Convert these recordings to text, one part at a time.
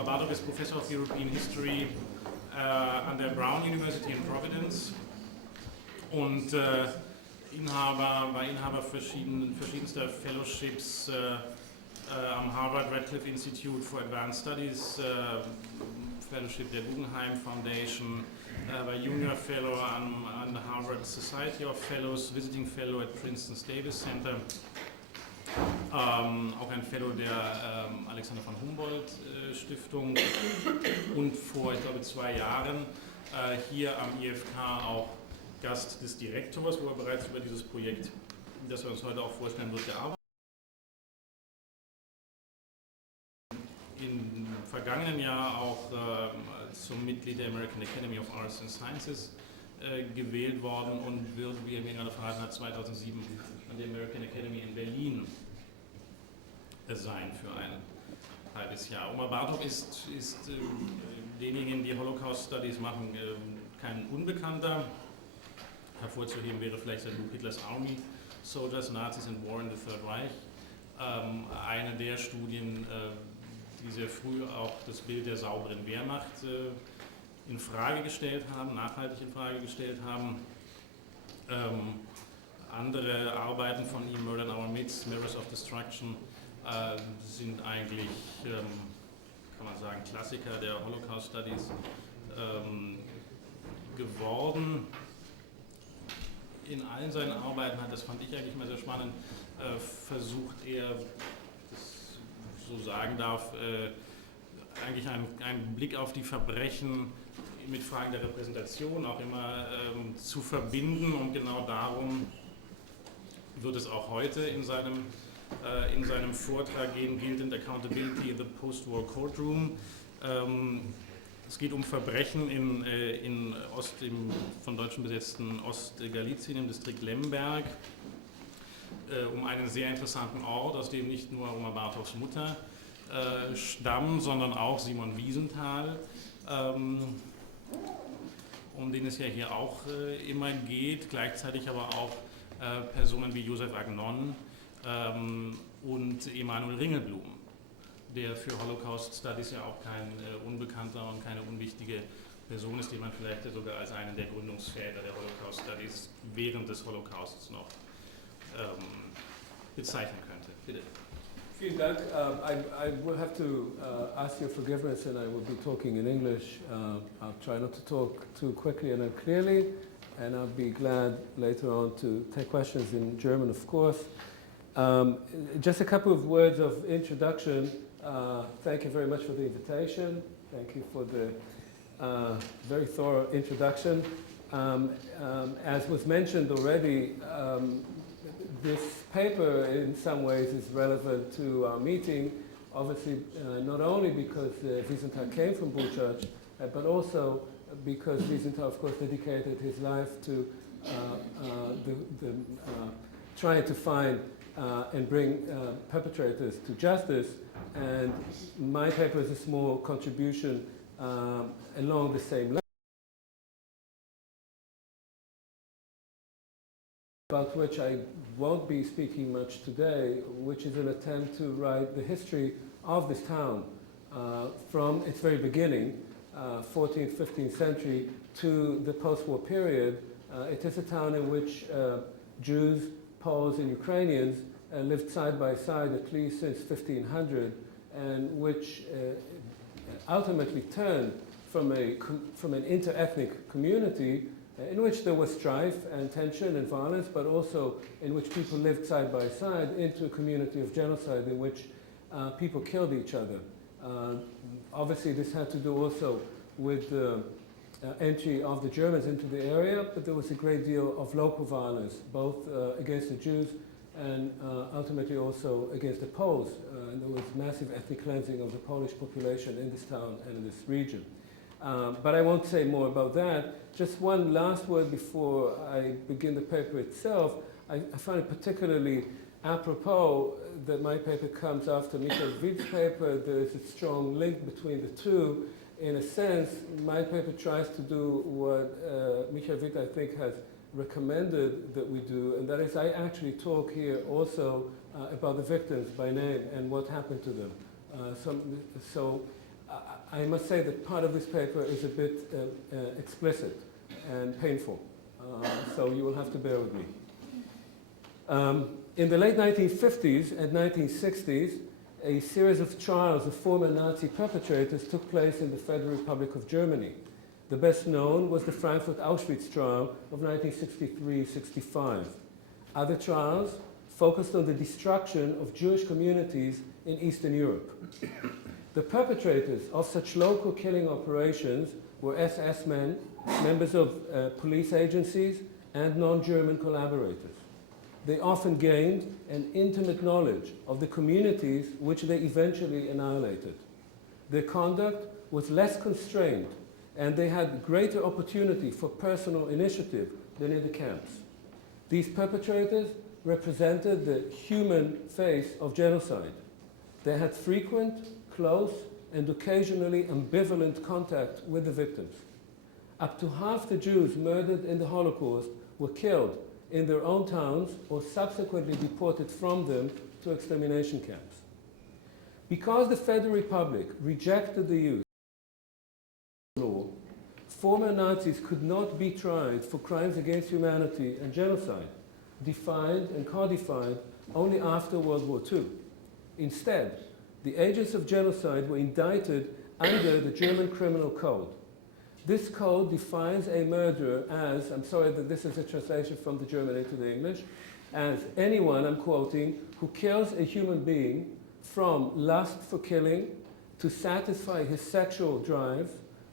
Bartov ist Professor of European History an der Brown University in Providence und war Inhaber verschiedenster Fellowships am Harvard Radcliffe Institute for Advanced Studies, Fellowship der Guggenheim Foundation, war Junior Fellow an der Harvard Society of Fellows, Visiting Fellow at Princeton's Davis Center, auch ein Fellow der Alexander von Humboldt Stiftung und vor, ich glaube, 2 Jahren hier am IFK auch Gast des Direktors, wo er bereits über dieses Projekt, das wir uns heute auch vorstellen wird, gearbeitet. Im vergangenen Jahr auch zum Mitglied der American Academy of Arts and Sciences gewählt worden und wird, wie er mir gerade verraten hat, 2007 an der American Academy in Berlin sein für ein halbes Jahr. Bartov ist denjenigen, die Holocaust-Studies machen, kein Unbekannter. Hervorzuheben wäre vielleicht sein Buch Hitlers Army, Soldiers, Nazis and War in the Third Reich. Eine der Studien, die sehr früh auch das Bild der sauberen Wehrmacht in Frage gestellt haben, nachhaltig in Frage gestellt haben. Andere Arbeiten von ihm, Murder in Our Midst, Mirrors of Destruction, sind eigentlich, kann man sagen, Klassiker der Holocaust-Studies geworden. In allen seinen Arbeiten hat, das fand ich eigentlich immer sehr spannend, versucht er, das so sagen darf, eigentlich einen Blick auf die Verbrechen mit Fragen der Repräsentation auch immer zu verbinden, und genau darum wird es auch heute in seinem Vortrag gehen, Guilt and Accountability in the Postwar Courtroom. Es geht um Verbrechen im von Deutschen besetzten Ostgalizien im Distrikt Lemberg, um einen sehr interessanten Ort, aus dem nicht nur Bartovs Mutter stammt, sondern auch Simon Wiesenthal, um den es ja hier auch immer geht, gleichzeitig aber auch Personen wie Josef Agnon und Emanuel Ringelblum, der für Holocaust-Studies ja auch kein unbekannter und keine unwichtige Person ist, den man vielleicht sogar als einen der Gründungsväter der Holocaust-Studies während des Holocausts noch bezeichnen könnte. Bitte. Vielen Dank. I will have to ask your forgiveness, and I will be talking in English. I'll try not to talk too quickly and unclearly, and I'll be glad later on to take questions in German, of course. Just a couple of words of introduction. Thank you very much for the invitation. Thank you for the very thorough introduction. As was mentioned already, this paper in some ways is relevant to our meeting, obviously not only because Wiesenthal came from Buczacz, but also because Wiesenthal, of course, dedicated his life to trying to find and bring perpetrators to justice. And my paper is a small contribution along the same line, about which I won't be speaking much today, which is an attempt to write the history of this town from its very beginning, 14th, 15th century, to the post-war period. It is a town in which Jews, Poles, and Ukrainians lived side by side at least since 1500, and which ultimately turned from an inter-ethnic community in which there was strife and tension and violence, but also in which people lived side by side, into a community of genocide in which people killed each other. Obviously, this had to do also with the entry of the Germans into the area, but there was a great deal of local violence, both against the Jews and ultimately also against the Poles. And there was massive ethnic cleansing of the Polish population in this town and in this region. But I won't say more about that. Just one last word before I begin the paper itself. I find it particularly apropos that my paper comes after Michael Witt's paper. There is a strong link between the two. In a sense, my paper tries to do what Michael Witt, I think, has recommended that we do, and that is I actually talk here also about the victims by name and what happened to them. So I must say that part of this paper is a bit explicit and painful, so you will have to bear with me. In the late 1950s and 1960s, a series of trials of former Nazi perpetrators took place in the Federal Republic of Germany. The best known was the Frankfurt Auschwitz trial of 1963-65. Other trials focused on the destruction of Jewish communities in Eastern Europe. The perpetrators of such local killing operations were SS men, members of police agencies, and non-German collaborators. They often gained an intimate knowledge of the communities which they eventually annihilated. Their conduct was less constrained, and they had greater opportunity for personal initiative than in the camps. These perpetrators represented the human face of genocide. They had frequent, close, and occasionally ambivalent contact with the victims. Up to half the Jews murdered in the Holocaust were killed in their own towns or subsequently deported from them to extermination camps. Because the Federal Republic rejected the use of law, former Nazis could not be tried for crimes against humanity and genocide, defined and codified only after World War II. Instead, the agents of genocide were indicted under the German Criminal Code. This code defines a murderer as, I'm sorry that this is a translation from the German into the English, as anyone, I'm quoting, who kills a human being from lust for killing, to satisfy his sexual drive,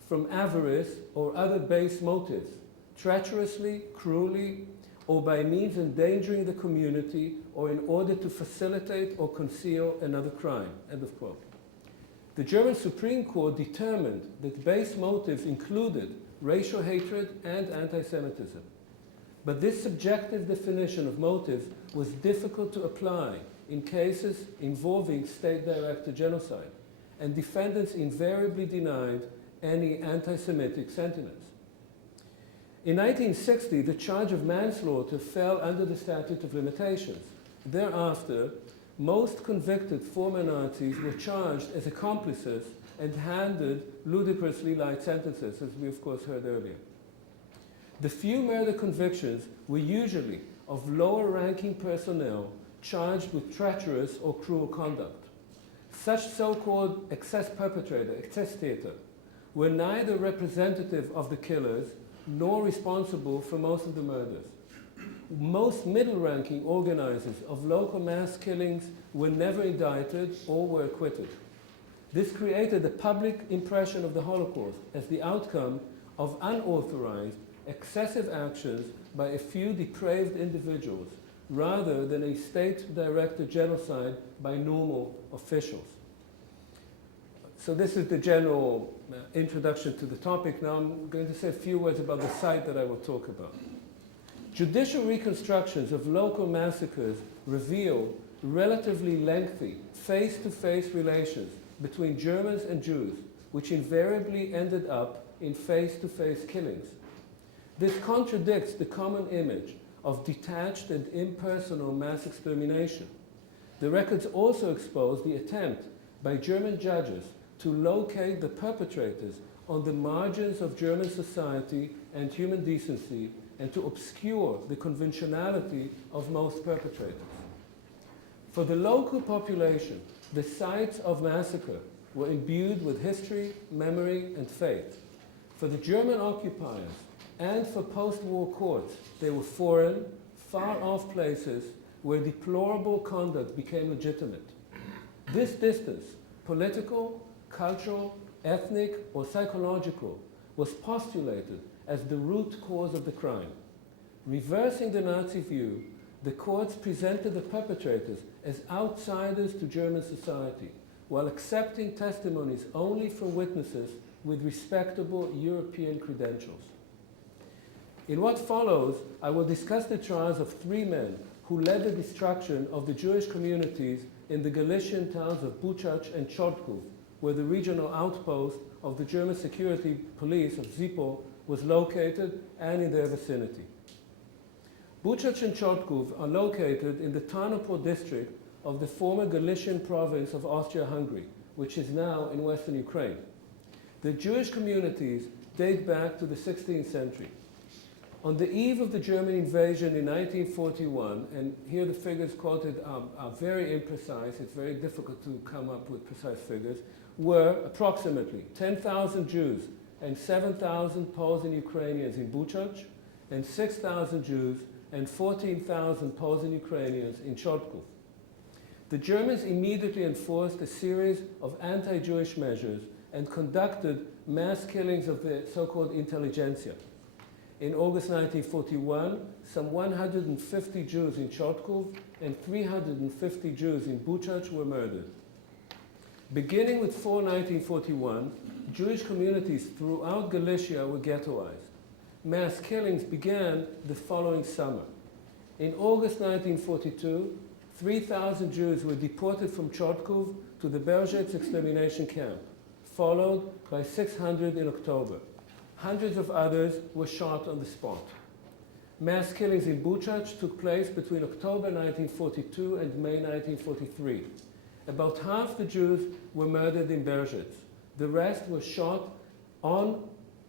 from avarice or other base motives, treacherously, cruelly, or by means endangering the community, or in order to facilitate or conceal another crime, end of quote. The German Supreme Court determined that base motives included racial hatred and anti-Semitism. But this subjective definition of motives was difficult to apply in cases involving state-directed genocide, and defendants invariably denied any anti-Semitic sentiments. In 1960, the charge of manslaughter fell under the statute of limitations. Thereafter, most convicted former Nazis were charged as accomplices and handed ludicrously light sentences, as we of course heard earlier. The few murder convictions were usually of lower-ranking personnel charged with treacherous or cruel conduct. Such so-called excess perpetrator, Exzesstäter, were neither representative of the killers nor responsible for most of the murders. Most middle-ranking organizers of local mass killings were never indicted or were acquitted. This created a public impression of the Holocaust as the outcome of unauthorized, excessive actions by a few depraved individuals, rather than a state-directed genocide by normal officials. So this is the general introduction to the topic. Now I'm going to say a few words about the site that I will talk about. Judicial reconstructions of local massacres reveal relatively lengthy face-to-face relations between Germans and Jews, which invariably ended up in face-to-face killings. This contradicts the common image of detached and impersonal mass extermination. The records also expose the attempt by German judges to locate the perpetrators on the margins of German society and human decency, and to obscure the conventionality of most perpetrators. For the local population, the sites of massacre were imbued with history, memory, and faith. For the German occupiers and for post-war courts, they were foreign, far-off places where deplorable conduct became legitimate. This distance, political, cultural, ethnic, or psychological, was postulated as the root cause of the crime. Reversing the Nazi view, the courts presented the perpetrators as outsiders to German society, while accepting testimonies only from witnesses with respectable European credentials. In what follows, I will discuss the trials of three men who led the destruction of the Jewish communities in the Galician towns of Buczacz and Czortkow, where the regional outpost of the German security police of ZIPO was located, and in their vicinity. Buczacz and Czortkow are located in the Tarnopol district of the former Galician province of Austria-Hungary, which is now in western Ukraine. The Jewish communities date back to the 16th century. On the eve of the German invasion in 1941, and here the figures quoted are very imprecise, it's very difficult to come up with precise figures, were approximately 10,000 Jews and 7,000 Poles and Ukrainians in Buczacz, and 6,000 Jews and 14,000 Poles and Ukrainians in Czortkow. The Germans immediately enforced a series of anti-Jewish measures and conducted mass killings of the so-called intelligentsia. In August 1941, some 150 Jews in Czortkow and 350 Jews in Buczacz were murdered. Beginning with fall 1941, Jewish communities throughout Galicia were ghettoized. Mass killings began the following summer. In August 1942, 3,000 Jews were deported from Czortkow to the Belzec extermination camp, followed by 600 in October. Hundreds of others were shot on the spot. Mass killings in Buczacz took place between October 1942 and May 1943. About half the Jews were murdered in Belzec. The rest were shot on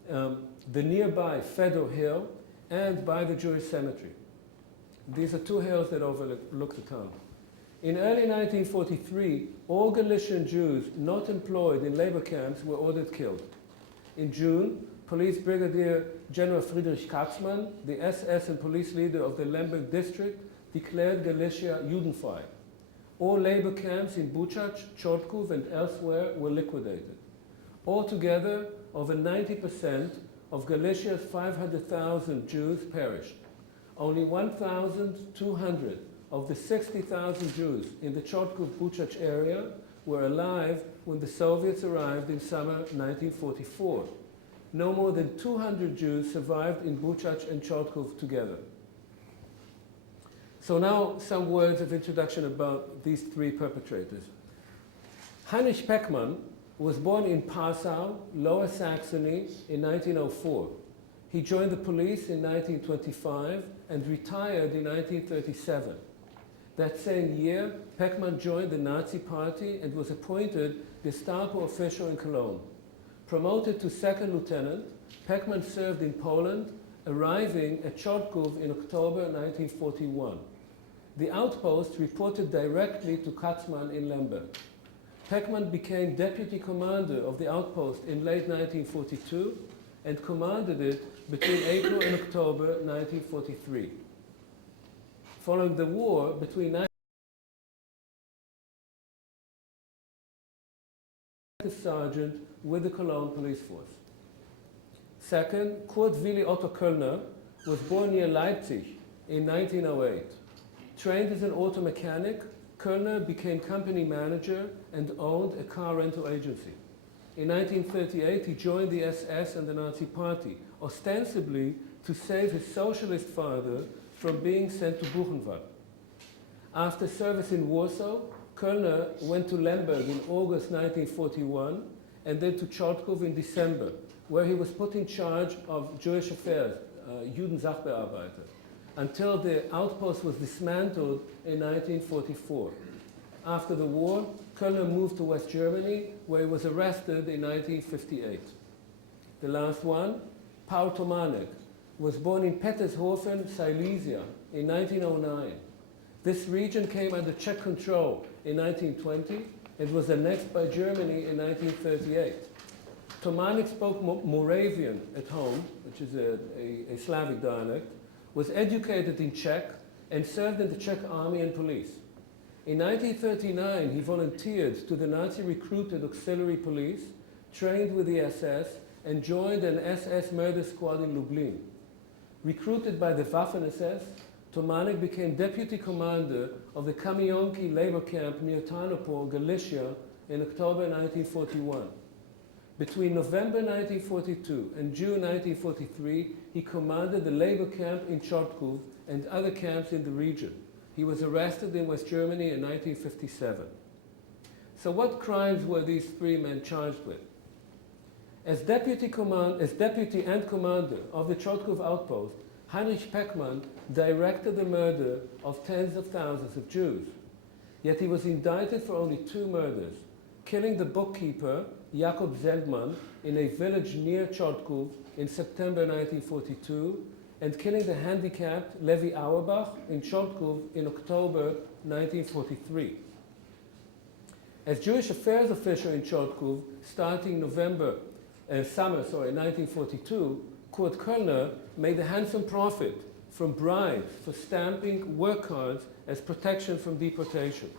the nearby Fedor Hill and by the Jewish cemetery. These are two hills that overlook the town. In early 1943, all Galician Jews not employed in labor camps were ordered killed. In June, Police Brigadier General Friedrich Katzmann, the SS and police leader of the Lemberg district, declared Galicia Judenfrei. All labor camps in Buczacz, Czortkow, and elsewhere were liquidated. Altogether, over 90% of Galicia's 500,000 Jews perished. Only 1,200 of the 60,000 Jews in the Czortkow-Buczacz area were alive when the Soviets arrived in summer 1944. No more than 200 Jews survived in Buczacz and Czortkow together. So now some words of introduction about these three perpetrators. Heinrich Peckmann was born in Passau, Lower Saxony, in 1904. He joined the police in 1925 and retired in 1937. That same year, Peckmann joined the Nazi Party and was appointed Gestapo official in Cologne. Promoted to second lieutenant, Peckmann served in Poland, arriving at Czortkow in October 1941. The outpost reported directly to Katzmann in Lemberg. Peckmann became deputy commander of the outpost in late 1942 and commanded it between April and October 1943. Following the war between sergeant with the Cologne police force. Second, Kurt Willi Otto Kölner was born near Leipzig in 1908. Trained as an auto mechanic, Kölner became company manager and owned a car rental agency. In 1938, he joined the SS and the Nazi Party, ostensibly to save his socialist father from being sent to Buchenwald. After service in Warsaw, Kölner went to Lemberg in August 1941 and then to Czortkow in December, where he was put in charge of Jewish affairs, Judensachbearbeiter, until the outpost was dismantled in 1944. After the war, Kölner moved to West Germany, where he was arrested in 1958. The last one, Paul Tomanek, was born in Petershofen, Silesia, in 1909. This region came under Czech control in 1920 and was annexed by Germany in 1938. Tomanek spoke Moravian at home, which is a Slavic dialect, was educated in Czech, and served in the Czech army and police. In 1939, he volunteered to the Nazi-recruited auxiliary police, trained with the SS, and joined an SS murder squad in Lublin. Recruited by the Waffen-SS, Tomanek became deputy commander of the Kamionki labor camp near Tarnopol, Galicia, in October 1941. Between November 1942 and June 1943, he commanded the labor camp in Czortkow and other camps in the region. He was arrested in West Germany in 1957. So what crimes were these three men charged with? As deputy and commander of the Czortkow outpost, Heinrich Peckmann directed the murder of tens of thousands of Jews. Yet he was indicted for only 2 murders, killing the bookkeeper, Jakob Zeldman, in a village near Czortkow in September 1942, and killing the handicapped Levi Auerbach in Czortkow in October 1943. As Jewish affairs official in Czortkow, starting summer 1942, Kurt Kölner made a handsome profit from bribes for stamping work cards as protection from deportation.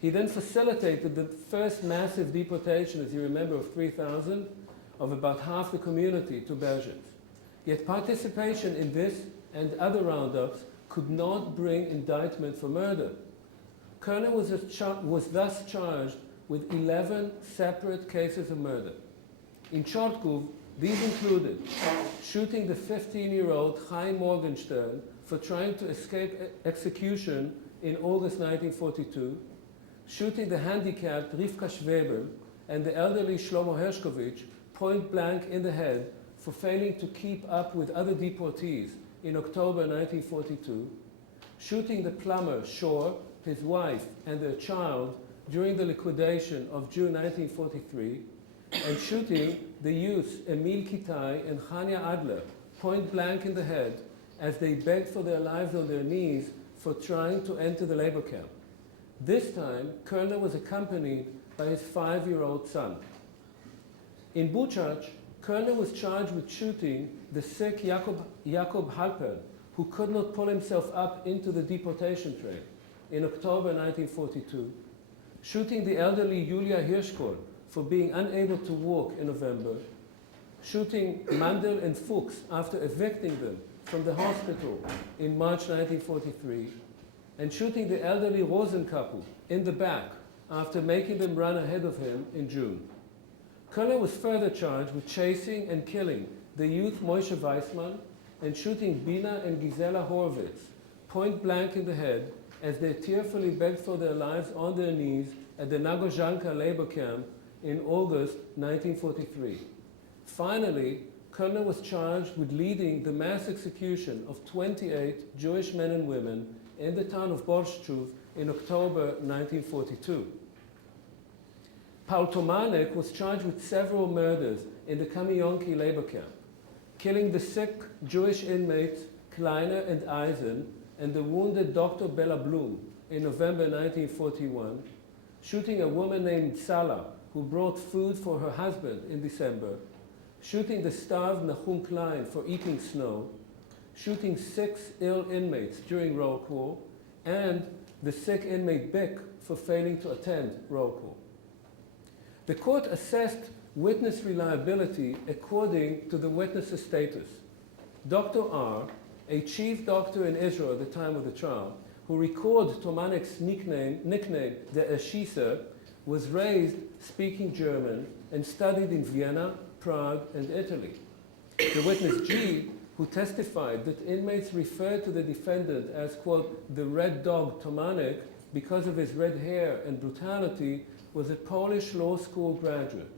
He then facilitated the first massive deportation, as you remember, of 3,000, of about half the community to Belgians. Yet participation in this and other roundups could not bring indictment for murder. Kölner was thus charged with 11 separate cases of murder. In Czortkow, these included shooting the 15-year-old Chaim Morgenstern for trying to escape execution in August 1942, shooting the handicapped Rivka Schwebel and the elderly Shlomo Hershkovich point blank in the head for failing to keep up with other deportees in October 1942, shooting the plumber Shor, his wife, and their child during the liquidation of June 1943, and shooting the youths Emil Kitai and Chania Adler point blank in the head as they begged for their lives on their knees for trying to enter the labor camp. This time, Kölner was accompanied by his 5-year-old son. In Buczacz, Kölner was charged with shooting the sick Jakob Halpern, who could not pull himself up into the deportation train in October 1942, shooting the elderly Julia Hirschkol for being unable to walk in November, shooting Mandel and Fuchs after evicting them from the hospital in March 1943, and shooting the elderly Rosenkapu in the back after making them run ahead of him in June. Kölner was further charged with chasing and killing the youth Moshe Weissman and shooting Bina and Gisela Horwitz point blank in the head as they tearfully begged for their lives on their knees at the Nagozhanka labor camp in August 1943. Finally, Kölner was charged with leading the mass execution of 28 Jewish men and women in the town of Borshchuv in October 1942. Paul Tomanek was charged with several murders in the Kamionki labor camp, killing the sick Jewish inmates Kleiner and Eisen and the wounded Dr. Bella Blum in November 1941, shooting a woman named Salah who brought food for her husband in December, shooting the starved Nahum Klein for eating snow, shooting 6 ill inmates during roll call, and the sick inmate Beck for failing to attend roll call. The court assessed witness reliability according to the witness's status. Dr. R, a chief doctor in Israel at the time of the trial, who recalled Tomanek's nickname, the Eshiser, was raised speaking German and studied in Vienna, Prague, and Italy. The witness G, who testified that inmates referred to the defendant as, quote, the red dog Tomanek because of his red hair and brutality, was a Polish law school graduate.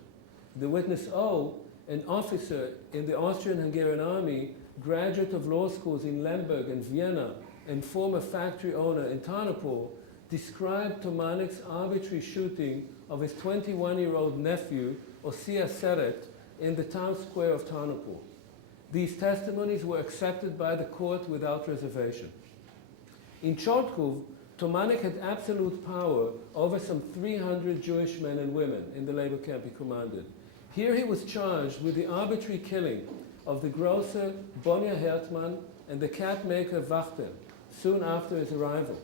The witness O, an officer in the Austrian-Hungarian army, graduate of law schools in Lemberg and Vienna, and former factory owner in Tarnopol, described Tomanek's arbitrary shooting of his 21-year-old nephew, Ossia Seret, in the town square of Tarnopol. These testimonies were accepted by the court without reservation. In Czortkow, Tomanek had absolute power over some 300 Jewish men and women in the labor camp he commanded. Here he was charged with the arbitrary killing of the grocer Bonia Hertmann and the cat maker Wachter soon after his arrival.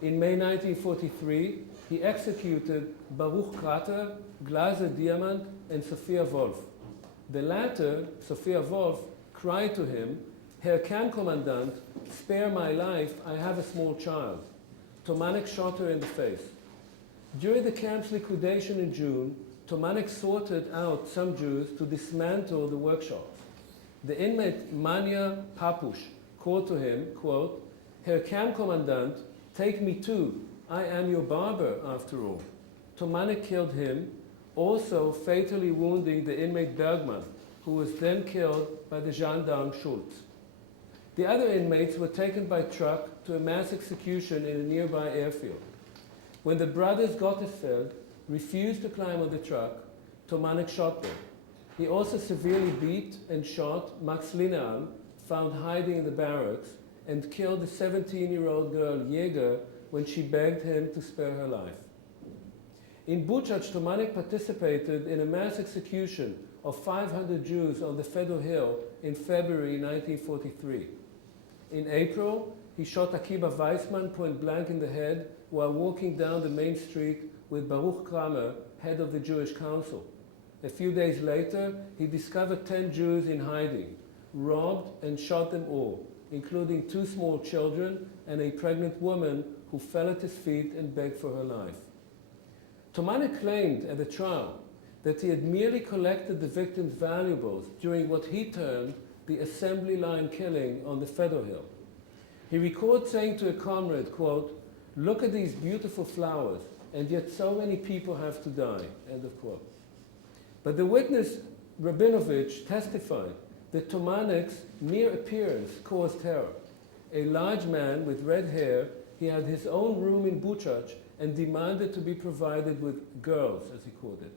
In May 1943, he executed Baruch Krater, Glaser Diamant, and Sophia Wolf. The latter, Sophia Wolf, cried to him, Herr Kernkommandant, spare my life, I have a small child. Tomanek shot her in the face. During the camp's liquidation in June, Tomanek sorted out some Jews to dismantle the workshops. The inmate Mania Papush called to him, quote, Herr Kernkommandant, take me too. I am your barber, after all. Tomanek killed him, also fatally wounding the inmate Bergman, who was then killed by the gendarme Schultz. The other inmates were taken by truck to a mass execution in a nearby airfield. When the brothers Gottesfeld refused to climb on the truck, Tomanek shot them. He also severely beat and shot Max Lineal, found hiding in the barracks, and killed the 17-year-old girl Jäger when she begged him to spare her life. In Buczacz, Tomanek participated in a mass execution of 500 Jews on the Fedor Hill in February 1943. In April, he shot Akiba Weissman point blank in the head while walking down the main street with Baruch Kramer, head of the Jewish Council. A few days later, he discovered 10 Jews in hiding, robbed and shot them all, including 2 small children and a pregnant woman who fell at his feet and begged for her life. Tomanek claimed at the trial that he had merely collected the victims' valuables during what he termed the assembly line killing on the Fedor Hill. He records saying to a comrade, quote, "Look at these beautiful flowers, and yet so many people have to die," end of quote. But the witness, Rabinovich, testified that Tomanek's mere appearance caused terror. A large man with red hair, he had his own room in Buczacz and demanded to be provided with girls, as he called it.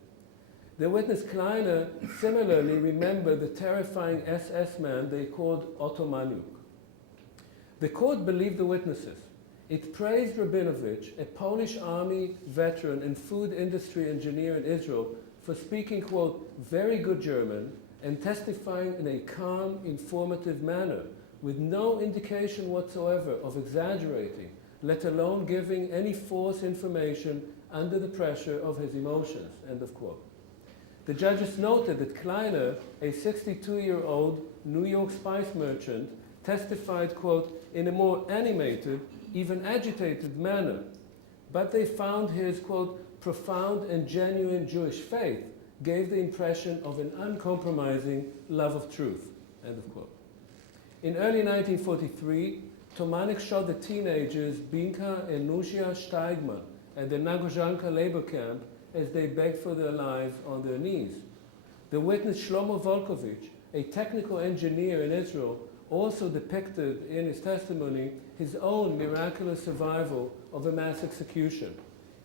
The witness Kleiner similarly remembered the terrifying SS man they called Otto Maniuk. The court believed the witnesses. It praised Rabinovich, a Polish army veteran and food industry engineer in Israel, for speaking, quote, "very good German" and testifying in a calm, informative manner, with no indication whatsoever of exaggerating, let alone giving any false information under the pressure of his emotions, end of quote. The judges noted that Kleiner, a 62-year-old New York spice merchant, testified, quote, in a more animated, even agitated manner, but they found his, quote, profound and genuine Jewish faith gave the impression of an uncompromising love of truth, end of quote. In early 1943, Tomanek shot the teenagers Binka and Nusia Steigman at the Nagozhanka labor camp as they begged for their lives on their knees. The witness Shlomo Volkovich, a technical engineer in Israel, also depicted in his testimony his own miraculous survival of a mass execution.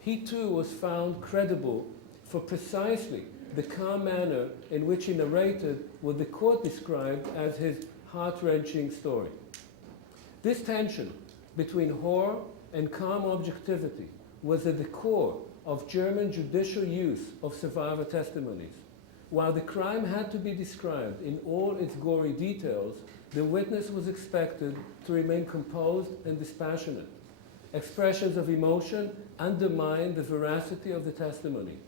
He too was found credible for precisely the calm manner in which he narrated what the court described as his heart-wrenching story. This tension between horror and calm objectivity was at the core of German judicial use of survivor testimonies. While the crime had to be described in all its gory details, the witness was expected to remain composed and dispassionate. Expressions of emotion undermined the veracity of the testimony.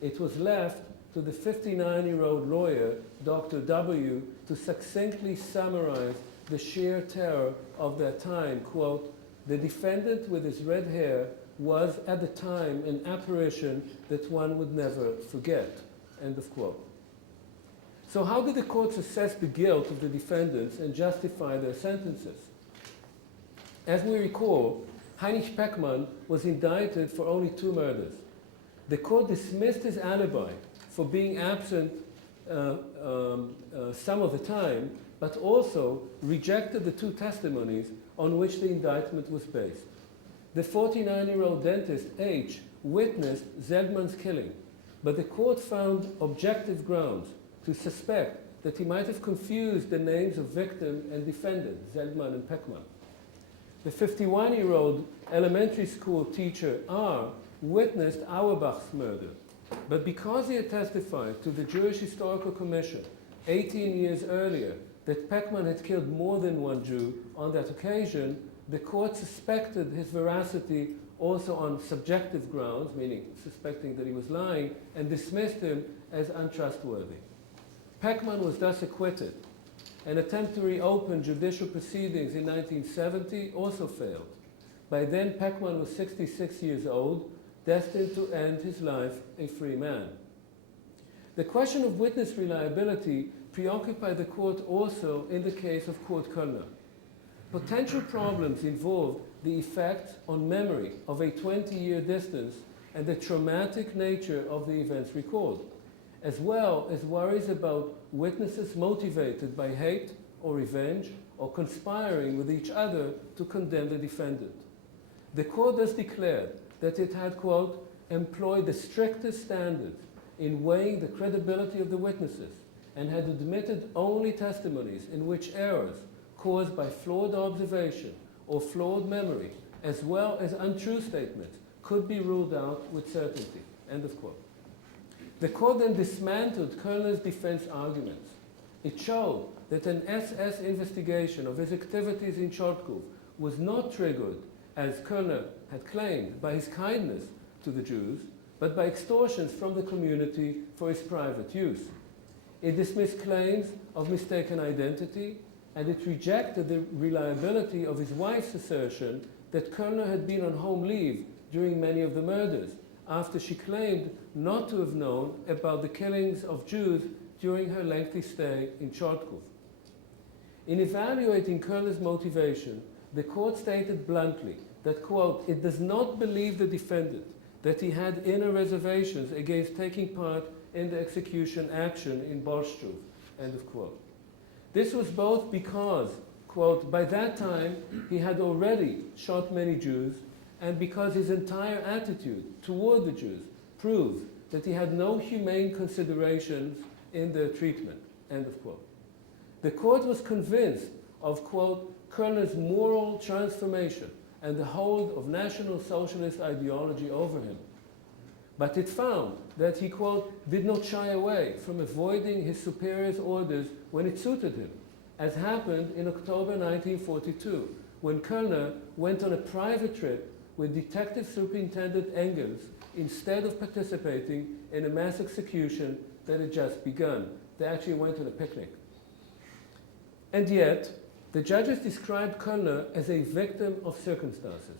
It was left to the 59-year-old lawyer, Dr. W., to succinctly summarize the sheer terror of that time. Quote, "The defendant with his red hair was at the time an apparition that one would never forget," end of quote. So how did the courts assess the guilt of the defendants and justify their sentences? As we recall, Heinrich Peckmann was indicted for only 2 murders. The court dismissed his alibi for being absent some of the time, but also rejected the 2 testimonies on which the indictment was based. The 49-year-old dentist H. witnessed Zeldman's killing, but the court found objective grounds to suspect that he might have confused the names of victim and defendant, Zeldman and Peckmann. The 51-year-old elementary school teacher R. witnessed Auerbach's murder, but because he had testified to the Jewish Historical Commission 18 years earlier that Peckmann had killed more than 1 Jew on that occasion, the court suspected his veracity also on subjective grounds, meaning suspecting that he was lying, and dismissed him as untrustworthy. Peckmann was thus acquitted. An attempt to reopen judicial proceedings in 1970 also failed. By then, Peckmann was 66 years old, destined to end his life a free man. The question of witness reliability preoccupied the court also in the case of Kurt Kölner. Potential problems involved the effect on memory of a 20-year distance and the traumatic nature of the events recalled, as well as worries about witnesses motivated by hate or revenge or conspiring with each other to condemn the defendant. The court thus declared that it had, quote, employed the strictest standards in weighing the credibility of the witnesses and had admitted only testimonies in which errors caused by flawed observation or flawed memory, as well as untrue statements, could be ruled out with certainty. End of quote. The court then dismantled Koellner's defense arguments. It showed that an SS investigation of his activities in Czortkow was not triggered, as Koellner had claimed, by his kindness to the Jews, but by extortions from the community for his private use. It dismissed claims of mistaken identity, and it rejected the reliability of his wife's assertion that Koellner had been on home leave during many of the murders, after she claimed not to have known about the killings of Jews during her lengthy stay in Czortkow. In evaluating Koellner's motivation, the court stated bluntly that, quote, it does not believe the defendant that he had inner reservations against taking part in the execution action in Bartov, end of quote. This was both because, quote, by that time he had already shot many Jews, and because his entire attitude toward the Jews proved that he had no humane considerations in their treatment, end of quote. The court was convinced of, quote, Koellner's moral transformation and the hold of National Socialist ideology over him. But it found that he, quote, did not shy away from avoiding his superior's orders when it suited him, as happened in October 1942, when Koellner went on a private trip with Detective Superintendent Engels instead of participating in a mass execution that had just begun. They actually went on a picnic. And yet, the judges described Koellner as a victim of circumstances.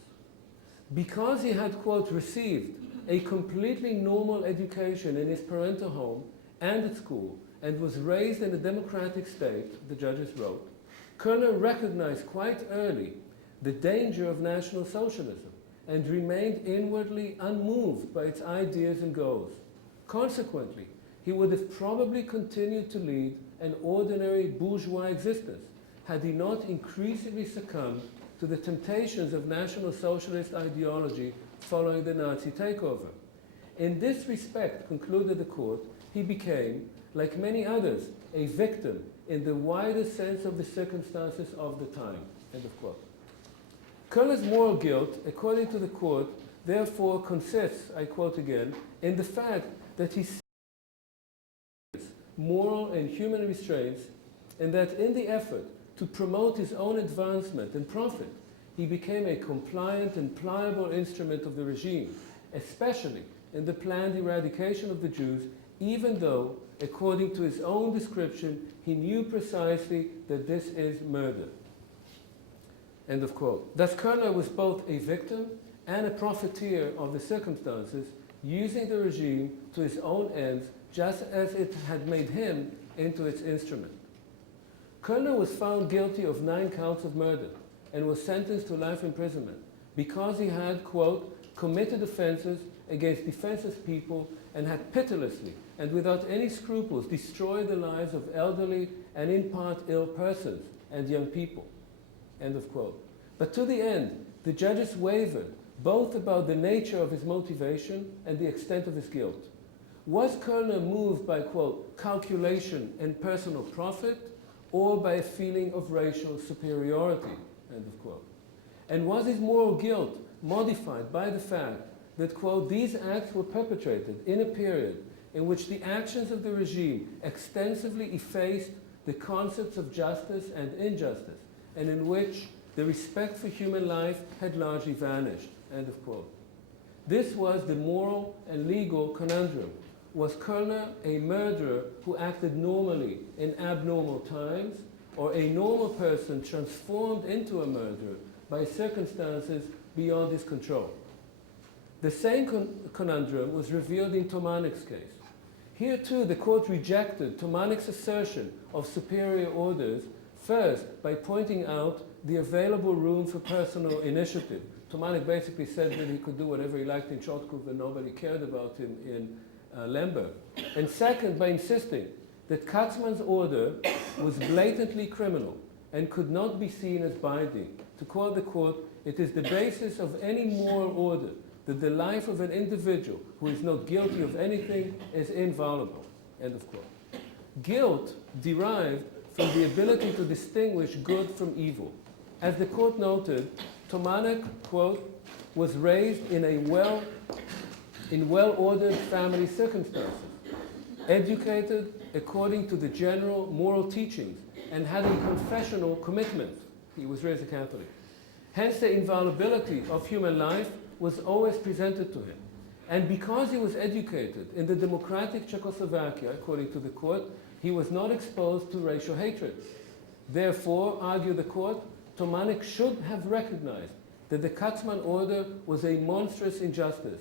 Because he had, quote, received a completely normal education in his parental home and at school, and was raised in a democratic state, the judges wrote, Koellner recognized quite early the danger of National Socialism and remained inwardly unmoved by its ideas and goals. Consequently, he would have probably continued to lead an ordinary bourgeois existence had he not increasingly succumbed to the temptations of National Socialist ideology following the Nazi takeover. In this respect, concluded the court, he became, like many others, a victim in the widest sense of the circumstances of the time, end of quote. Koellner's moral guilt, according to the court, therefore consists, I quote again, in the fact that he moral and human restraints, and that in the effort to promote his own advancement and profit, he became a compliant and pliable instrument of the regime, especially in the planned eradication of the Jews, even though, according to his own description, he knew precisely that this is murder. End of quote. Thus, Koellner was both a victim and a profiteer of the circumstances, using the regime to his own ends, just as it had made him into its instrument. Koellner was found guilty of 9 counts of murder and was sentenced to life imprisonment because he had, quote, committed offenses against defenseless people and had pitilessly and without any scruples destroyed the lives of elderly and in part ill persons and young people, end of quote. But to the end, the judges wavered both about the nature of his motivation and the extent of his guilt. Was Koellner moved by, quote, calculation and personal profit, or by a feeling of racial superiority, end of quote? And was his moral guilt modified by the fact that, quote, these acts were perpetrated in a period in which the actions of the regime extensively effaced the concepts of justice and injustice, and in which the respect for human life had largely vanished, end of quote. This was the moral and legal conundrum. Was Koellner a murderer who acted normally in abnormal times, or a normal person transformed into a murderer by circumstances beyond his control? The same conundrum was revealed in Tomanik's case. Here too, the court rejected Tomanik's assertion of superior orders, first by pointing out the available room for personal initiative. Tomanik basically said that he could do whatever he liked in Czortkow and nobody cared about him in Lemberg. And second, by insisting that Katzmann's order was blatantly criminal and could not be seen as binding. To quote the court, it is the basis of any moral order that the life of an individual who is not guilty of anything is inviolable, end of quote. Guilt derived from the ability to distinguish good from evil. As the court noted, Tomanek, quote, was raised in well-ordered family circumstances, educated according to the general moral teachings, and had a confessional commitment. He was raised a Catholic. Hence, the inviolability of human life was always presented to him. And because he was educated in the democratic Czechoslovakia, according to the court, he was not exposed to racial hatred. Therefore, argued the court, Tomanek should have recognized that the Katzmann order was a monstrous injustice.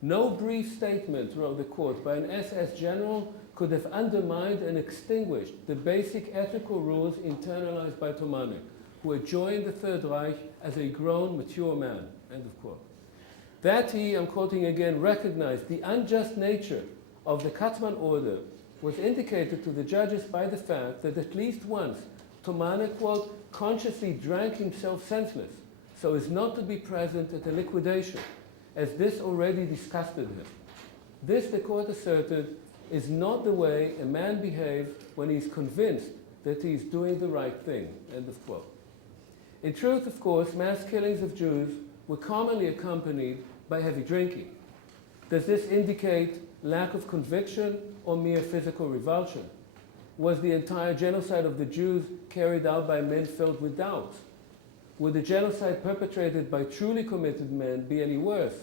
No brief statement, wrote the court, by an SS general could have undermined and extinguished the basic ethical rules internalized by Tomanek, who had joined the Third Reich as a grown, mature man, end of quote. That he, I'm quoting again, recognized the unjust nature of the Katzmann order was indicated to the judges by the fact that at least once Tomanek, quote, consciously drank himself senseless so as not to be present at the liquidation, as this already disgusted him. This, the court asserted, is not the way a man behaves when he is convinced that he is doing the right thing, end of quote. In truth, of course, mass killings of Jews were commonly accompanied by heavy drinking. Does this indicate lack of conviction or mere physical revulsion? Was the entire genocide of the Jews carried out by men filled with doubt? Would the genocide perpetrated by truly committed men be any worse?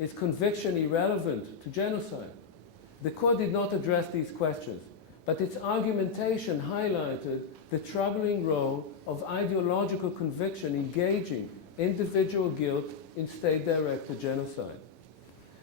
Is conviction irrelevant to genocide? The court did not address these questions, but its argumentation highlighted the troubling role of ideological conviction engaging individual guilt in state-directed genocide.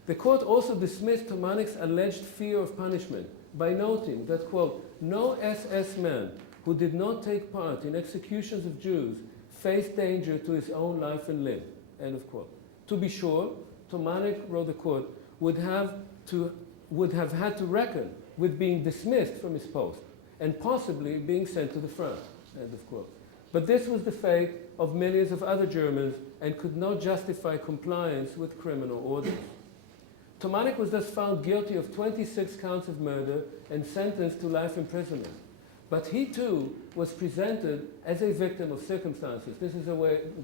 The court also dismissed Tomanek's alleged fear of punishment by noting that, quote, no SS man who did not take part in executions of Jews faced danger to his own life and limb, end of quote. To be sure, Tomanek, wrote the court, would have had to reckon with being dismissed from his post and possibly being sent to the front, end of quote. But this was the fate of millions of other Germans and could not justify compliance with criminal orders. Tomanek was thus found guilty of 26 counts of murder and sentenced to life imprisonment. But he too was presented as a victim of circumstances. This is,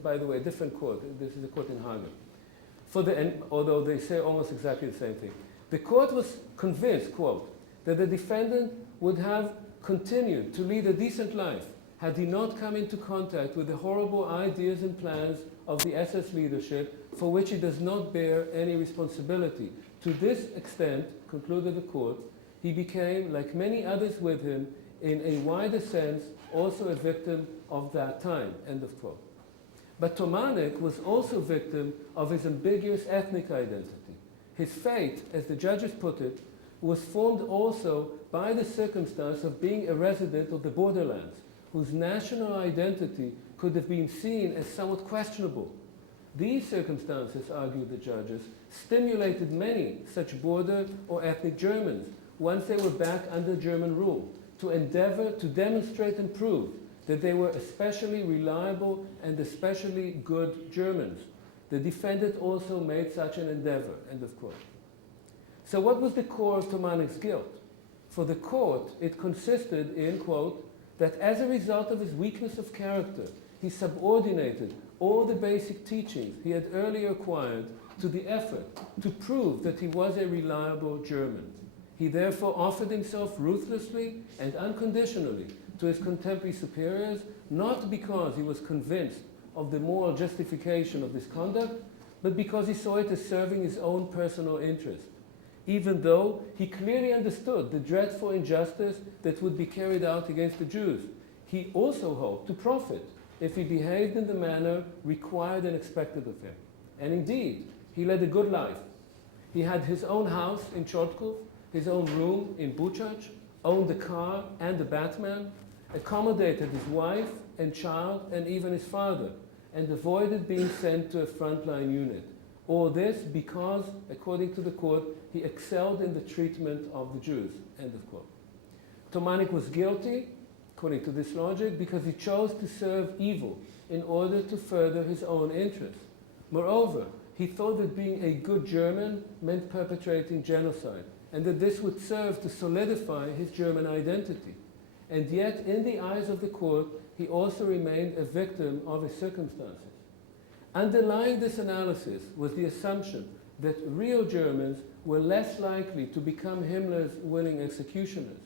by the way, a different court. This is a court in Hagen. Although they say almost exactly the same thing. The court was convinced, quote, that the defendant would have continued to lead a decent life had he not come into contact with the horrible ideas and plans of the SS leadership for which he does not bear any responsibility. To this extent, concluded the court, he became, like many others with him, in a wider sense, also a victim of that time, end of quote. But Tomanek was also victim of his ambiguous ethnic identity. His fate, as the judges put it, was formed also by the circumstance of being a resident of the borderlands, whose national identity could have been seen as somewhat questionable. These circumstances, argued the judges, stimulated many such border or ethnic Germans, once they were back under German rule, to endeavor to demonstrate and prove that they were especially reliable and especially good Germans. The defendant also made such an endeavor, end of quote. So what was the core of Tomanek's guilt? For the court, it consisted in, quote, that as a result of his weakness of character, he subordinated all the basic teachings he had earlier acquired to the effort to prove that he was a reliable German. He therefore offered himself ruthlessly and unconditionally to his contemporary superiors, not because he was convinced of the moral justification of this conduct, but because he saw it as serving his own personal interest, even though he clearly understood the dreadful injustice that would be carried out against the Jews. He also hoped to profit if he behaved in the manner required and expected of him. And indeed, he led a good life. He had his own house in Czortkow, his own room in Buczacz, owned a car and a Batman, accommodated his wife and child and even his father, and avoided being sent to a frontline unit. All this because, according to the court, he excelled in the treatment of the Jews, end of quote. Tomanek was guilty, according to this logic, because he chose to serve evil in order to further his own interests. Moreover, he thought that being a good German meant perpetrating genocide, and that this would serve to solidify his German identity. And yet, in the eyes of the court, he also remained a victim of his circumstances. Underlying this analysis was the assumption that real Germans were less likely to become Himmler's willing executioners.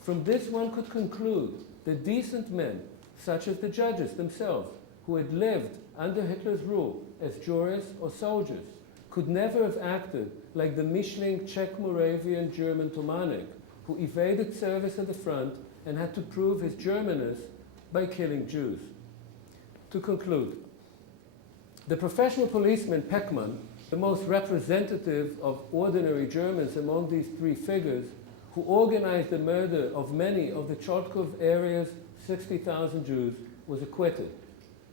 From this, one could conclude that decent men, such as the judges themselves, who had lived under Hitler's rule as jurists or soldiers, could never have acted like the Mischling Czech-Moravian German Tomanek, who evaded service at the front and had to prove his Germanness by killing Jews. To conclude, the professional policeman Peckmann, the most representative of ordinary Germans among these three figures, who organized the murder of many of the Czortkow area's 60,000 Jews, was acquitted.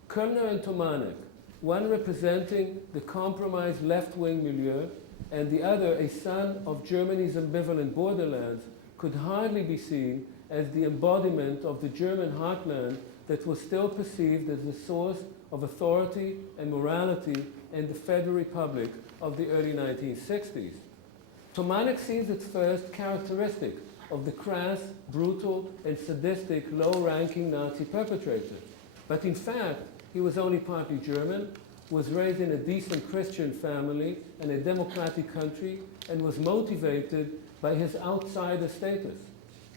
Kölner and Tomanek, one representing the compromised left-wing milieu and the other a son of Germany's ambivalent borderlands, could hardly be seen as the embodiment of the German heartland that was still perceived as the source of authority and morality in the Federal Republic of the early 1960s. Tomanek seems at first characteristic of the crass, brutal, and sadistic low-ranking Nazi perpetrator. But in fact, he was only partly German, was raised in a decent Christian family and a democratic country, and was motivated by his outsider status.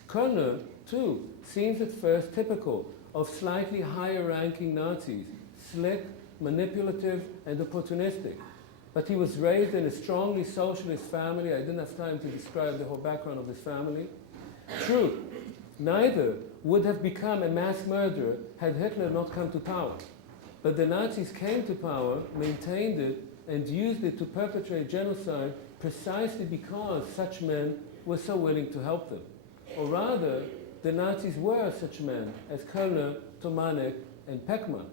Kölner, too, seems at first typical of slightly higher-ranking Nazis, slick, manipulative, and opportunistic. But he was raised in a strongly socialist family. I didn't have time to describe the whole background of his family. True, neither would have become a mass murderer had Hitler not come to power. But the Nazis came to power, maintained it, and used it to perpetrate genocide precisely because such men were so willing to help them. Or rather, the Nazis were such men as Kölner, Tomanek, and Peckmann.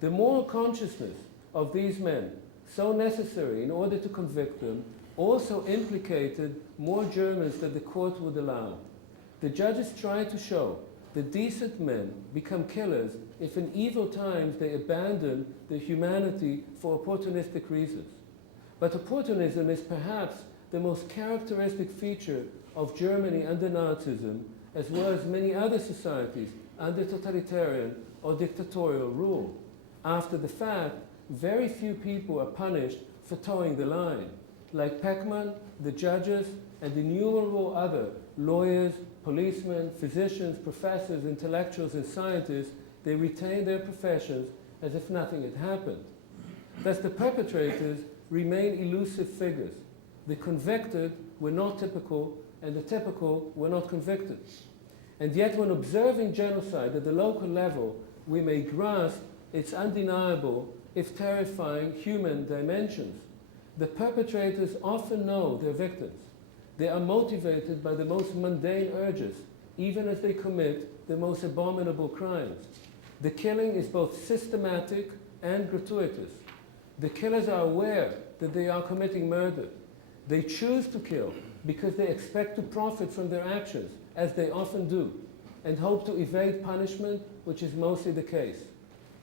The moral consciousness of these men, so necessary in order to convict them, also implicated more Germans than the court would allow. The judges tried to show that decent men become killers if in evil times they abandon their humanity for opportunistic reasons. But opportunism is perhaps the most characteristic feature of Germany under Nazism, as well as many other societies under totalitarian or dictatorial rule. After the fact, very few people are punished for towing the line. Like Peckmann, the judges, and innumerable other lawyers, policemen, physicians, professors, intellectuals, and scientists, they retain their professions as if nothing had happened. Thus, the perpetrators remain elusive figures. The convicted were not typical, and the typical were not convicted. And yet, when observing genocide at the local level, we may grasp its undeniable, if terrifying, human dimensions. The perpetrators often know their victims. They are motivated by the most mundane urges, even as they commit the most abominable crimes. The killing is both systematic and gratuitous. The killers are aware that they are committing murder. They choose to kill because they expect to profit from their actions, as they often do, and hope to evade punishment, which is mostly the case.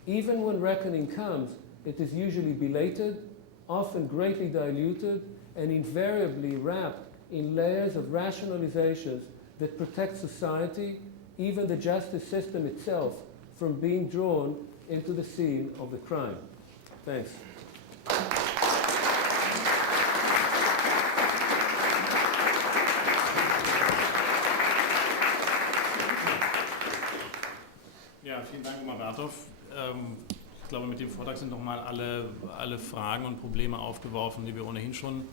Even when reckoning comes, it is usually belated, often greatly diluted, and invariably wrapped in layers of rationalizations that protect society, even the justice system itself, from being drawn into the scene of the crime. Thanks. Ja, vielen Dank, Bartov. Ich glaube, mit dem Vortrag sind nochmal alle Fragen und Probleme aufgeworfen, die wir ohnehin schon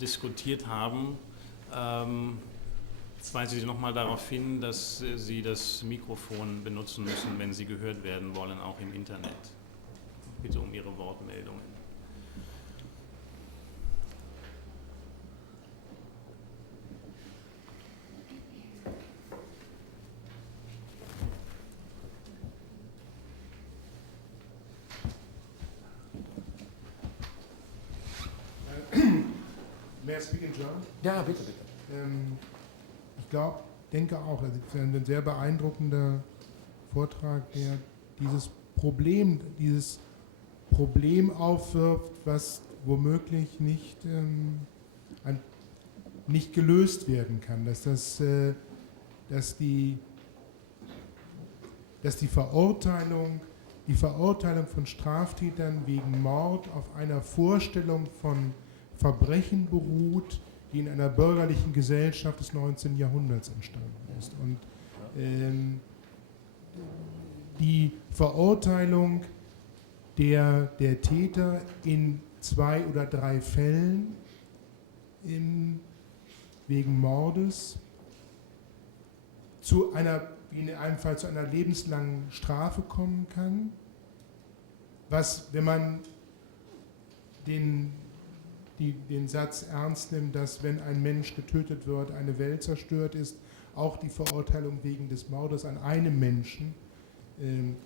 diskutiert haben. Jetzt weise ich nochmal darauf hin, dass Sie das Mikrofon benutzen müssen, wenn Sie gehört werden wollen, auch im Internet. Bitte um Ihre Wortmeldungen. May I speak in German? Ja, bitte, bitte. Ich denke auch, es ist ein sehr beeindruckender Vortrag, der dieses Problem, dieses Problem aufwirft, was womöglich nicht gelöst werden kann, dass die Verurteilung von Straftätern wegen Mord auf einer Vorstellung von Verbrechen beruht, die in einer bürgerlichen Gesellschaft des 19. Jahrhunderts entstanden ist. Und die Verurteilung der Täter in 2 oder 3 Fällen wegen Mordes in einem Fall zu einer lebenslangen Strafe kommen kann, was, wenn man den Satz ernst nimmt, dass wenn ein Mensch getötet wird, eine Welt zerstört ist, auch die Verurteilung wegen des Mordes an einem Menschen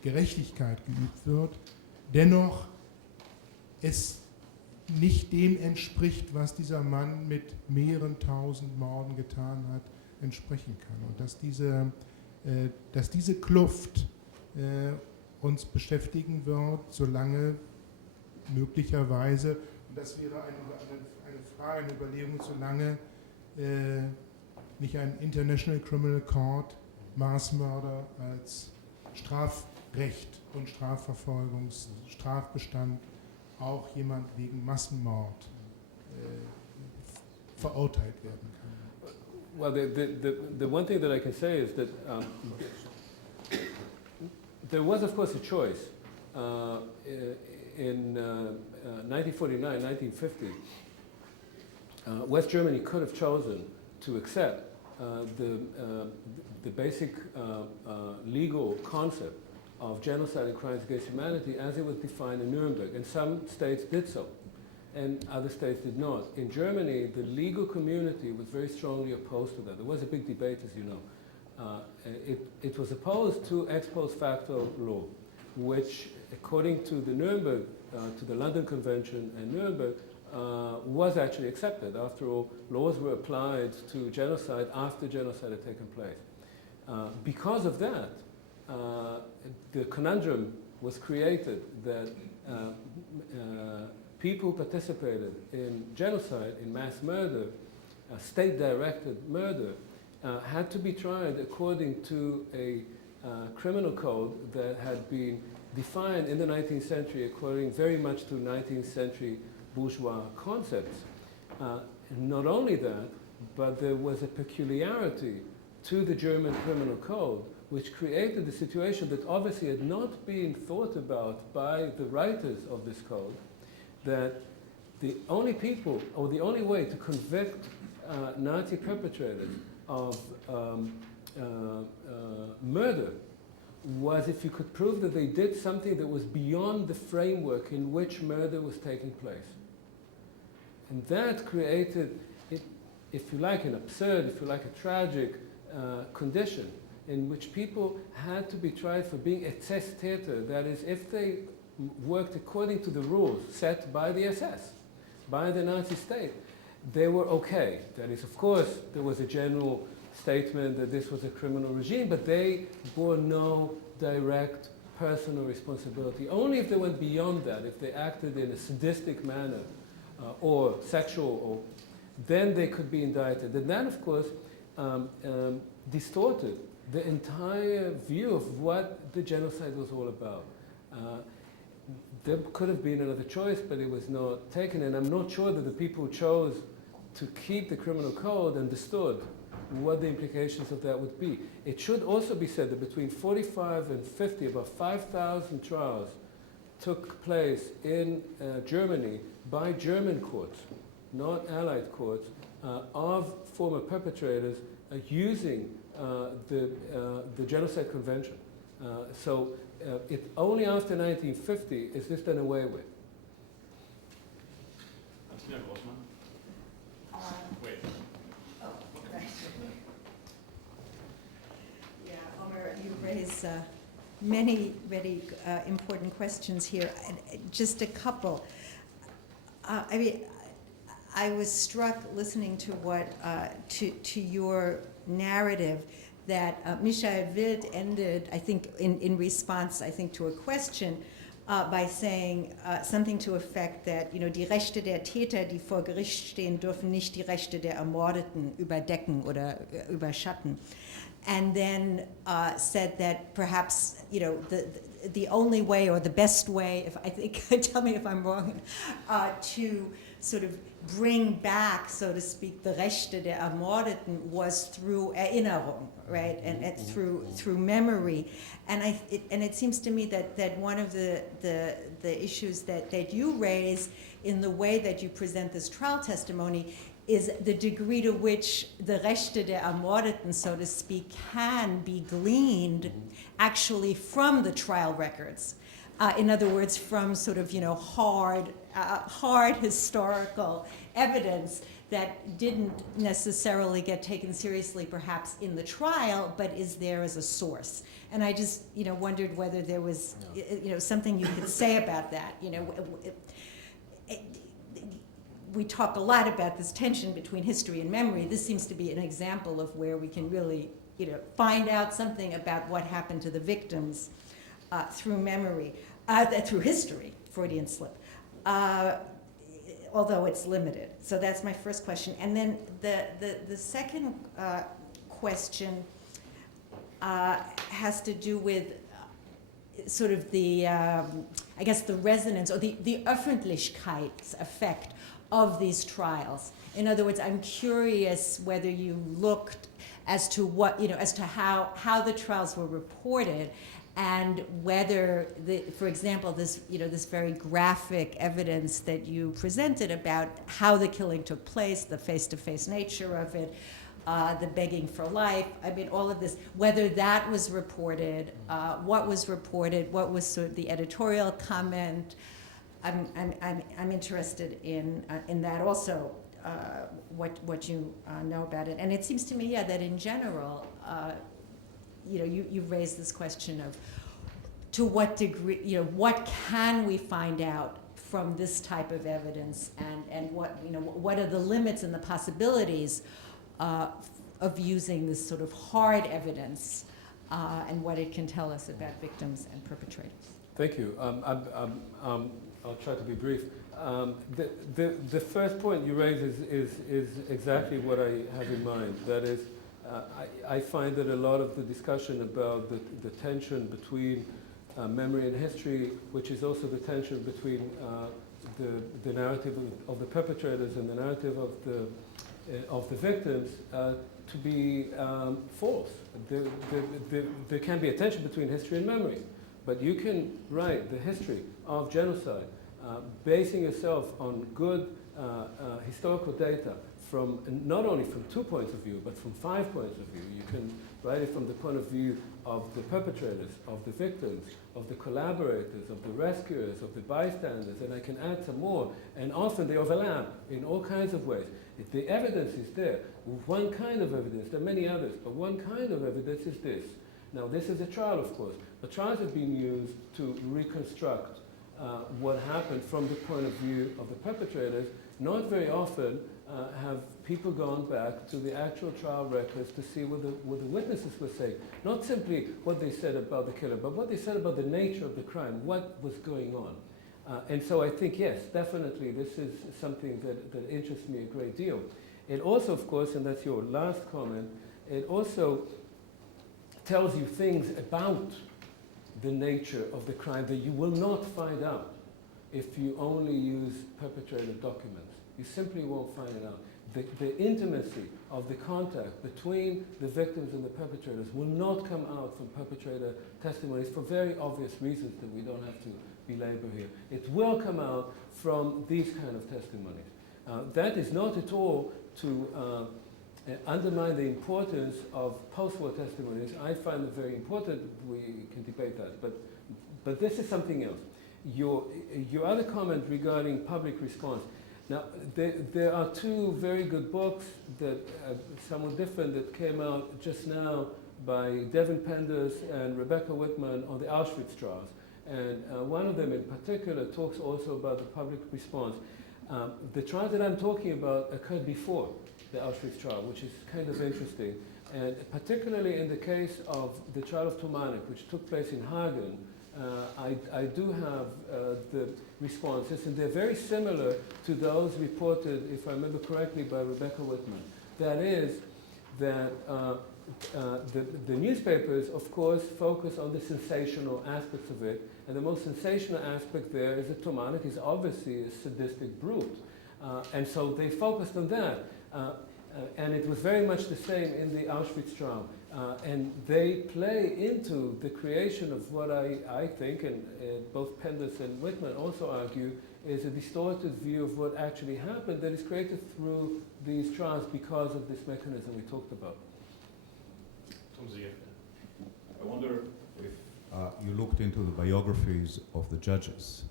Gerechtigkeit geübt wird, dennoch es nicht dem entspricht, was dieser Mann mit mehreren tausend Morden getan hat, entsprechen kann. Und dass diese Kluft uns beschäftigen wird, solange möglicherweise, und das wäre eine Frage, eine Überlegung, solange nicht ein International Criminal Court Maßmörder als Strafrecht und Strafverfolgungsstrafbestand auch jemand wegen Massenmord verurteilt werden kann. Well, the one thing that I can say is that there was, of course, a choice in 1949, 1950. West Germany could have chosen to accept the basic legal concept of genocide and crimes against humanity as it was defined in Nuremberg, and some states did so, and other states did not. In Germany, the legal community was very strongly opposed to that. There was a big debate, as you know. It was opposed to ex post facto law, which, according to the Nuremberg, to the London Convention and Nuremberg, was actually accepted. After all, laws were applied to genocide after genocide had taken place. Because of that, the conundrum was created that people who participated in genocide, in mass murder, state-directed murder, had to be tried according to a criminal code that had been defined in the 19th century according very much to 19th century bourgeois concepts. Not only that, but there was a peculiarity to the German criminal code which created a situation that obviously had not been thought about by the writers of this code, that the only people, or the only way to convict Nazi perpetrators of murder was if you could prove that they did something that was beyond the framework in which murder was taking place. And that created, if you like, an absurd, if you like, a tragic condition in which people had to be tried for being Exzesstäter, that is, if they worked according to the rules set by the SS, by the Nazi state, they were okay. That is, of course, there was a general statement that this was a criminal regime, but they bore no direct personal responsibility. Only if they went beyond that, if they acted in a sadistic manner or sexual, or then they could be indicted. And that, of course, distorted the entire view of what the genocide was all about. There could have been another choice, but it was not taken, and I'm not sure that the people who chose to keep the criminal code understood what the implications of that would be. It should also be said that between 45 and 50, about 5,000 trials took place in Germany by German courts, not Allied courts, of former perpetrators using the Genocide Convention. So it only after 1950 is this done away with. Wait. Oh, right. Yeah, Omer, you raise many, very important questions here. Just a couple. I mean, I was struck listening to what to your narrative that Michael Wild ended, I think, in response, I think, to a question by saying something to effect that, die Rechte der Täter, die vor Gericht stehen, dürfen nicht die Rechte der Ermordeten überdecken oder überschatten. And then said that perhaps, the only way or the best way, if I think, tell me if I'm wrong, to sort of bring back, so to speak, the Rechte der Ermordeten was through Erinnerung, right, and through memory. And it seems to me that one of the issues that you raise in the way that you present this trial testimony is the degree to which the Rechte der Ermordeten, so to speak, can be gleaned actually from the trial records. In other words, from sort of, hard historical evidence that didn't necessarily get taken seriously perhaps in the trial, but is there as a source. And I just, wondered whether there was, something you could say about that. We talk a lot about this tension between history and memory. This seems to be an example of where we can really, find out something about what happened to the victims through memory, through history, Freudian slip, although it's limited. So that's my first question. And then the second question has to do with sort of the, I guess, the resonance or the Öffentlichkeits effect of these trials. In other words, I'm curious whether you looked as to what, as to how the trials were reported, and whether, for example, this, this very graphic evidence that you presented about how the killing took place, the face-to-face nature of it, the begging for life, I mean, all of this, whether that was reported, what was sort of the editorial comment. I'm interested in that also, what you know about it. And it seems to me, that in general, you've raised this question of to what degree, what can we find out from this type of evidence, and what are the limits and the possibilities of using this sort of hard evidence, and what it can tell us about victims and perpetrators. Thank you. I'll try to be brief. The first point you raise is exactly what I have in mind. That is, I find that a lot of the discussion about the tension between memory and history, which is also the tension between the narrative of the perpetrators and the narrative of the victims, to be false. There can be a tension between history and memory, but you can write the history of genocide basing yourself on good historical data from not only from 2 points of view, but from 5 points of view. You can write it from the point of view of the perpetrators, of the victims, of the collaborators, of the rescuers, of the bystanders, and I can add some more. And often they overlap in all kinds of ways. If the evidence is there, one kind of evidence, there are many others, but one kind of evidence is this. Now, this is a trial, of course, but trials have been used to reconstruct what happened from the point of view of the perpetrators. Not very often have people gone back to the actual trial records to see what the witnesses were saying. Not simply what they said about the killer, but what they said about the nature of the crime, what was going on. And so I think, yes, definitely this is something that interests me a great deal. It also, of course, and that's your last comment, it also tells you things about the nature of the crime that you will not find out if you only use perpetrator documents. You simply won't find it out. The intimacy of the contact between the victims and the perpetrators will not come out from perpetrator testimonies for very obvious reasons that we don't have to belabor here. It will come out from these kind of testimonies. That is not at all to undermine the importance of post-war testimonies. I find them very important. We can debate that, but this is something else. Your other comment regarding public response. Now, there are 2 very good books that somewhat different that came out just now by Devin Penders and Rebecca Whitman on the Auschwitz trials. And one of them in particular talks also about the public response. The trial that I'm talking about occurred before the Auschwitz trial, which is kind of interesting. And particularly in the case of the trial of Tomanek, which took place in Hagen I do have the responses, and they're very similar to those reported, if I remember correctly, by Rebecca Whitman. That is, that the newspapers, of course, focus on the sensational aspects of it, and the most sensational aspect there is that Tomanek is obviously a sadistic brute. And so they focused on that. And it was very much the same in the Auschwitz trial. And they play into the creation of what I think, and both Penders and Whitman also argue, is a distorted view of what actually happened that is created through these trials because of this mechanism we talked about. I wonder if you looked into the biographies of the judges.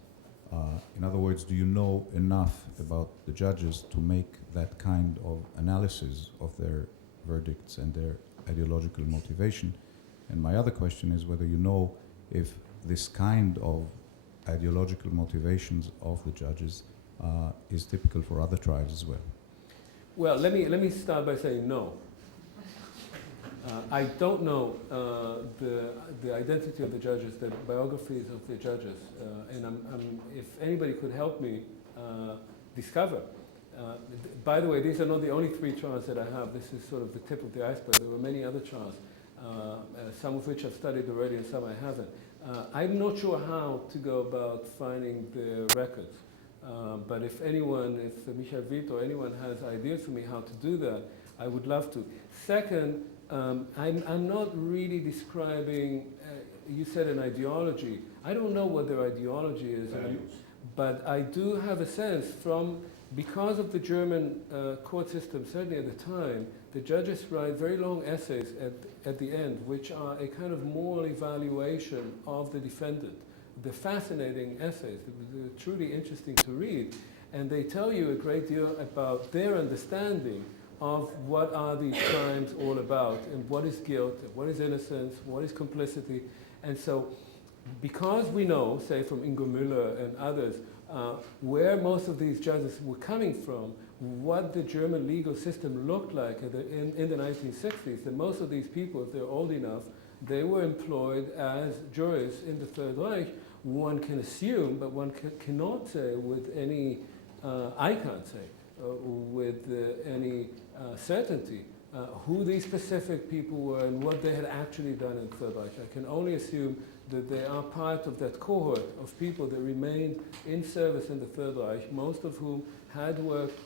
In other words, do you know enough about the judges to make that kind of analysis of their verdicts and their ideological motivation? And my other question is whether you know if this kind of ideological motivations of the judges is typical for other trials as well. Well, let me start by saying no. I don't know the identity of the judges, the biographies of the judges, and if anybody could help me discover. By the way, these are not the only 3 trials that I have. This is sort of the tip of the iceberg. There were many other trials, some of which I've studied already and some I haven't. I'm not sure how to go about finding the records, but if Michael Witt or anyone has ideas for me how to do that, I would love to. Second, I'm not really describing, you said an ideology. I don't know what their ideology is, but I do have a sense because of the German court system, certainly at the time, the judges write very long essays at the end, which are a kind of moral evaluation of the defendant. They're fascinating essays. They're truly interesting to read. And they tell you a great deal about their understanding of what are these crimes all about, and what is guilt, and what is innocence, what is complicity. And so, because we know, say from Ingo Müller and others, where most of these judges were coming from, what the German legal system looked like in the 1960s, that most of these people, if they're old enough, they were employed as jurors in the Third Reich. One can assume, but one cannot say with any, I can't say, with any certainty who these specific people were and what they had actually done in the Third Reich. I can only assume that they are part of that cohort of people that remained in service in the Third Reich, most of whom had worked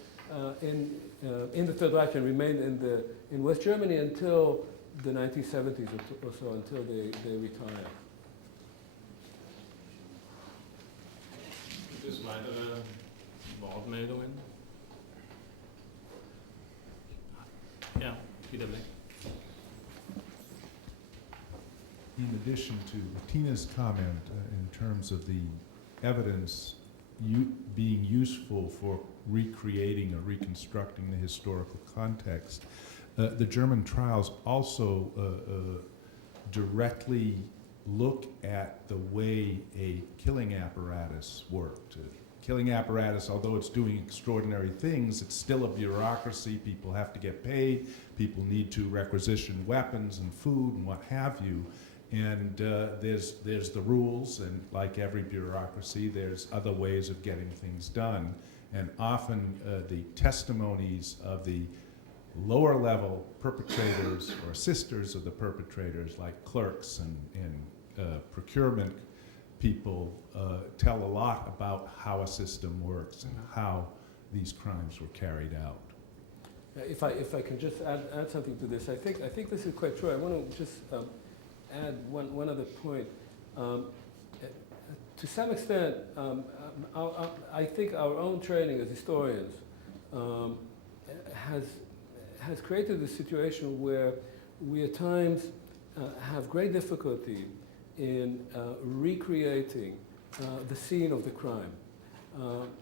in the Third Reich and remained in West Germany until the 1970s or so, until they retired. Gibt es weitere Wortmeldungen? Ja, wieder weg. In addition to Tina's comment in terms of the evidence being useful for recreating or reconstructing the historical context, the German trials also directly look at the way a killing apparatus worked. Killing apparatus, although it's doing extraordinary things, it's still a bureaucracy. People have to get paid. People need to requisition weapons and food and what have you. And there's the rules, and like every bureaucracy, there's other ways of getting things done. And often the testimonies of the lower level perpetrators or sisters of the perpetrators, like clerks and procurement people, tell a lot about how a system works and how these crimes were carried out. If I can just add something to this, I think this is quite true. I want to just add one other point. To some extent, I think our own training as historians has created a situation where we at times have great difficulty in recreating the scene of the crime.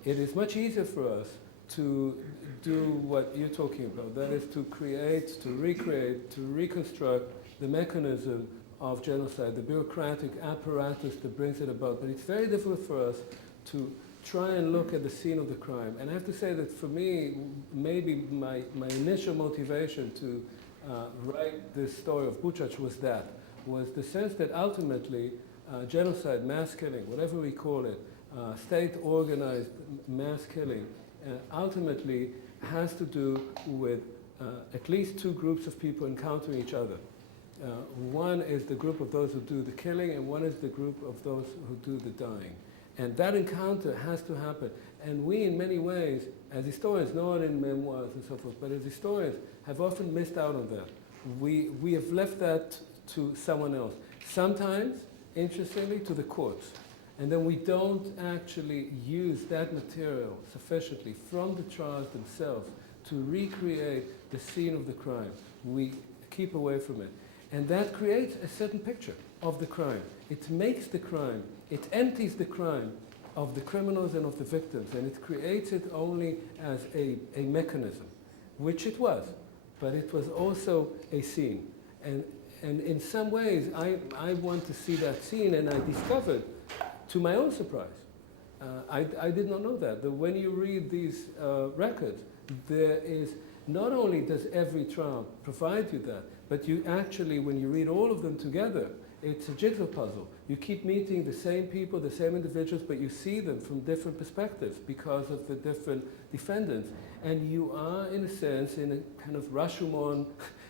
It is much easier for us to do what you're talking about, that is to create, to recreate, to reconstruct the mechanism of genocide, the bureaucratic apparatus that brings it about. But it's very difficult for us to try and look at the scene of the crime. And I have to say that for me, maybe my initial motivation to write this story of Buczacz was the sense that ultimately genocide, mass killing, whatever we call it, state-organized mass killing, ultimately has to do with at least two groups of people encountering each other. One is the group of those who do the killing, and one is the group of those who do the dying. And that encounter has to happen. And we, in many ways, as historians, not in memoirs and so forth, but as historians, have often missed out on that. We have left that to someone else. Sometimes, interestingly, to the courts. And then we don't actually use that material sufficiently from the trials themselves to recreate the scene of the crime. We keep away from it. And that creates a certain picture of the crime. It makes the crime, it empties the crime of the criminals and of the victims, and it creates it only as a mechanism, which it was, but it was also a scene. And in some ways, I want to see that scene, and I discovered, to my own surprise, I did not know that when you read these records, there is, not only does every trial provide you that, but you actually, when you read all of them together, it's a jigsaw puzzle. You keep meeting the same people, the same individuals, but you see them from different perspectives because of the different defendants. And you are, in a sense, in a kind of Rashomon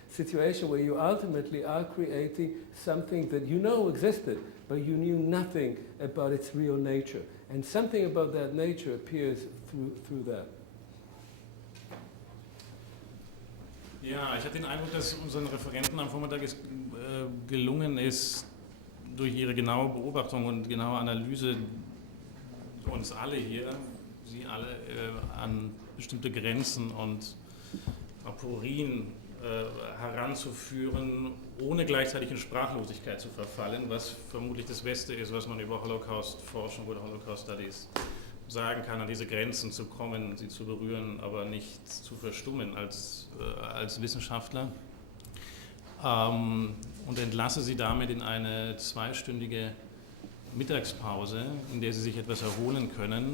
situation where you ultimately are creating something that you know existed, but you knew nothing about its real nature. And something about that nature appears through that. Ja, ich hatte den Eindruck, dass unseren Referenten am Vormittag es gelungen ist, durch ihre genaue Beobachtung und genaue Analyse uns alle hier, Sie alle, an bestimmte Grenzen und Aporien heranzuführen, ohne gleichzeitig in Sprachlosigkeit zu verfallen, was vermutlich das Beste ist, was man über Holocaust-Forschung oder Holocaust-Studies sagen kann, an diese Grenzen zu kommen, sie zu berühren, aber nicht zu verstummen als Wissenschaftler. Und entlasse Sie damit in eine zweistündige Mittagspause, in der Sie sich etwas erholen können.